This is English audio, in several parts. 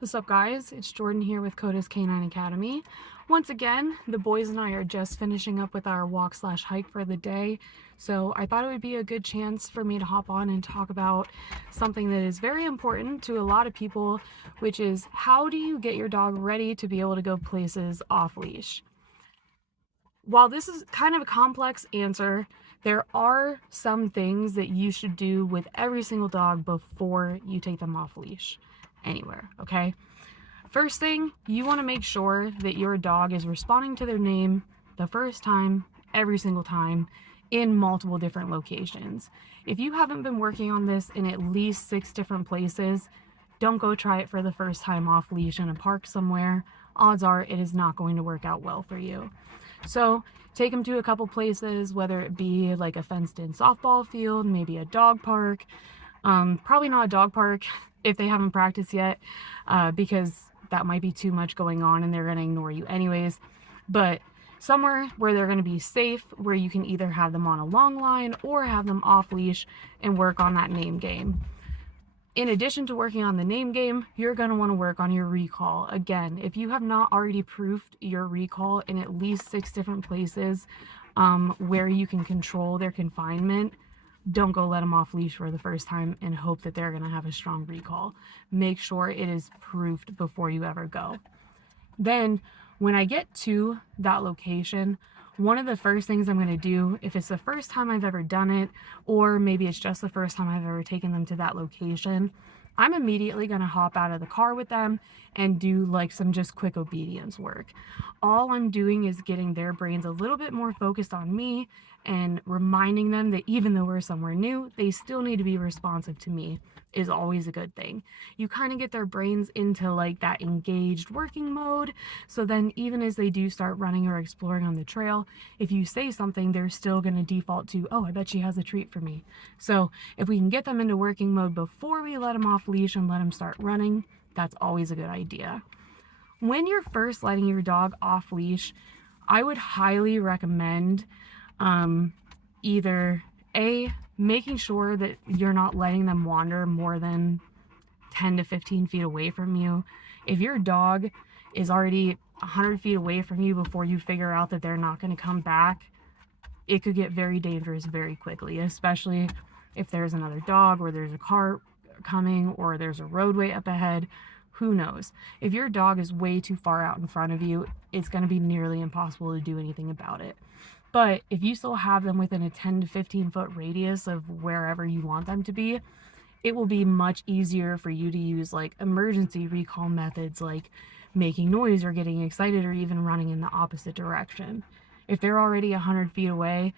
What's up, guys? It's Jordan here with Koda's Canine Academy. Once again, the boys and I are just finishing up with our walk/hike for the day, so I thought it would be a good chance for me to hop on and talk about something that is very important to a lot of people, which is how do you get your dog ready to be able to go places off leash? While this is kind of a complex answer, there are some things that you should do with every single dog before you take them off leash anywhere, okay? First thing, you want to make sure that your dog is responding to their name the first time, every single time, in multiple different locations. If you haven't been working on this in at least 6 different places, don't go try it for the first time off leash in a park somewhere. Odds are it is not going to work out well for you. So take them to a couple places, whether it be like a fenced in softball field, maybe a dog park. Probably not a dog park if they haven't practiced yet, because that might be too much going on and they're going to ignore you anyways. But somewhere where they're going to be safe, where you can either have them on a long line or have them off leash and work on that name game. In addition to working on the name game, you're going to want to work on your recall. Again, if you have not already proofed your recall in at least 6 different places where you can control their confinement, don't go let them off leash for the first time and hope that they're going to have a strong recall. Make sure it is proofed before you ever go. Then, when I get to that location, one of the first things I'm going to do, if it's the first time I've ever done it, or maybe it's just the first time I've ever taken them to that location, I'm immediately going to hop out of the car with them and do like some just quick obedience work. All I'm doing is getting their brains a little bit more focused on me and reminding them that even though we're somewhere new, they still need to be responsive to me is always a good thing. You kind of get their brains into like that engaged working mode. So then even as they do start running or exploring on the trail, if you say something, they're still going to default to, oh, I bet she has a treat for me. So if we can get them into working mode before we let them off leash and let them start running, that's always a good idea. When you're first letting your dog off leash, I would highly recommend either making sure that you're not letting them wander more than 10 to 15 feet away from you. If your dog is already 100 feet away from you before you figure out that they're not going to come back, it could get very dangerous very quickly, especially if there's another dog or there's a car coming or there's a roadway up ahead. Who knows? If your dog is way too far out in front of you, it's going to be nearly impossible to do anything about it. But if you still have them within a 10 to 15 foot radius of wherever you want them to be, it will be much easier for you to use like emergency recall methods like making noise or getting excited or even running in the opposite direction. If they're already 100 feet away,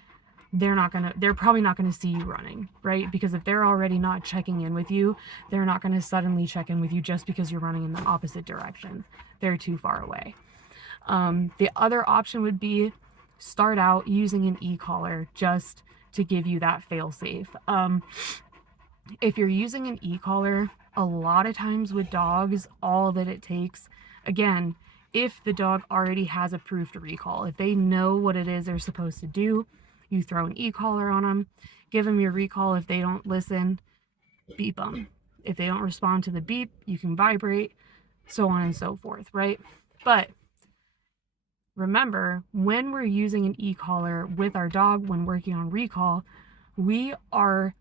they're probably not gonna see you running, right? Because if they're already not checking in with you, they're not gonna suddenly check in with you just because you're running in the opposite direction. They're too far away. The other option would be start out using an e-collar just to give you that fail safe. If you're using an e-collar, a lot of times with dogs, all that it takes, again, if the dog already has a proofed recall, if they know what it is they're supposed to do, you throw an e-collar on them, give them your recall. If they don't listen, beep them. If they don't respond to the beep, you can vibrate, so on and so forth, right? But remember, when we're using an e-collar with our dog when working on recall, we are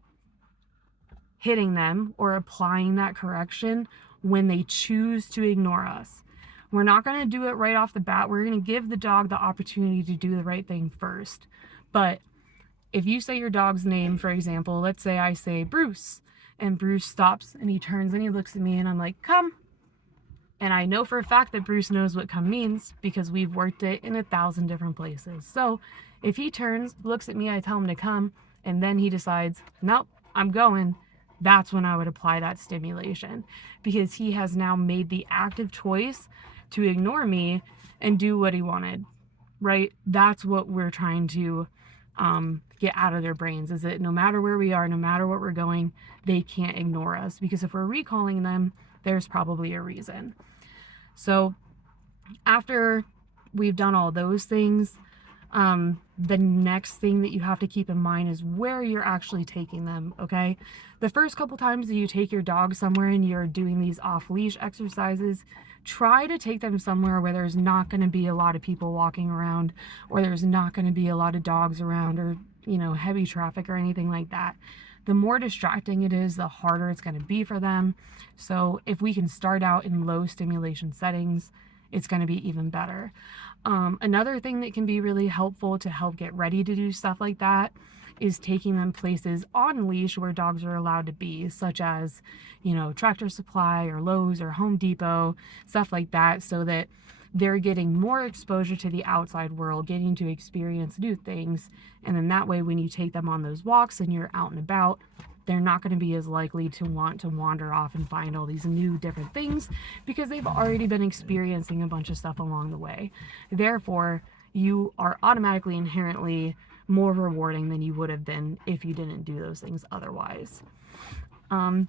hitting them or applying that correction when they choose to ignore us. We're not going to do it right off the bat. We're going to give the dog the opportunity to do the right thing first. But if you say your dog's name, for example, let's say I say Bruce, and Bruce stops and he turns and he looks at me and I'm like, come. And I know for a fact that Bruce knows what come means because we've worked it in 1,000 different places. So if he turns, looks at me, I tell him to come, and then he decides, nope, I'm going, that's when I would apply that stimulation, because he has now made the active choice to ignore me and do what he wanted, right? That's what we're trying to get out of their brains, is that no matter where we are, no matter what we're going, they can't ignore us, because if we're recalling them, there's probably a reason. So after we've done all those things, The next thing that you have to keep in mind is where you're actually taking them, okay? The first couple times that you take your dog somewhere and you're doing these off-leash exercises, try to take them somewhere where there's not going to be a lot of people walking around, or there's not going to be a lot of dogs around, or, you know, heavy traffic or anything like that. The more distracting it is, the harder it's going to be for them. So if we can start out in low stimulation settings, it's going to be even better. Another thing that can be really helpful to help get ready to do stuff like that is taking them places on leash where dogs are allowed to be, such as, you know, Tractor Supply or Lowe's or Home Depot, stuff like that, so that they're getting more exposure to the outside world, getting to experience new things. And then that way, when you take them on those walks and you're out and about, they're not going to be as likely to want to wander off and find all these new different things because they've already been experiencing a bunch of stuff along the way. Therefore, you are automatically inherently more rewarding than you would have been if you didn't do those things otherwise. Other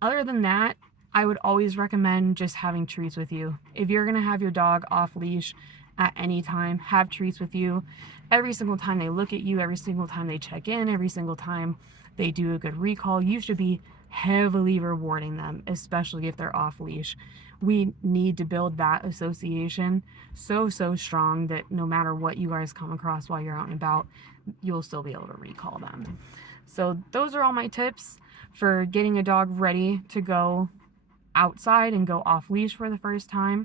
than that, I would always recommend just having treats with you. If you're going to have your dog off leash at any time, have treats with you. Every single time they look at you, every single time they check in, every single time they do a good recall, you should be heavily rewarding them, especially if they're off leash. We need to build that association so strong that no matter what you guys come across while you're out and about, you'll still be able to recall them. So those are all my tips for getting a dog ready to go outside and go off leash for the first time.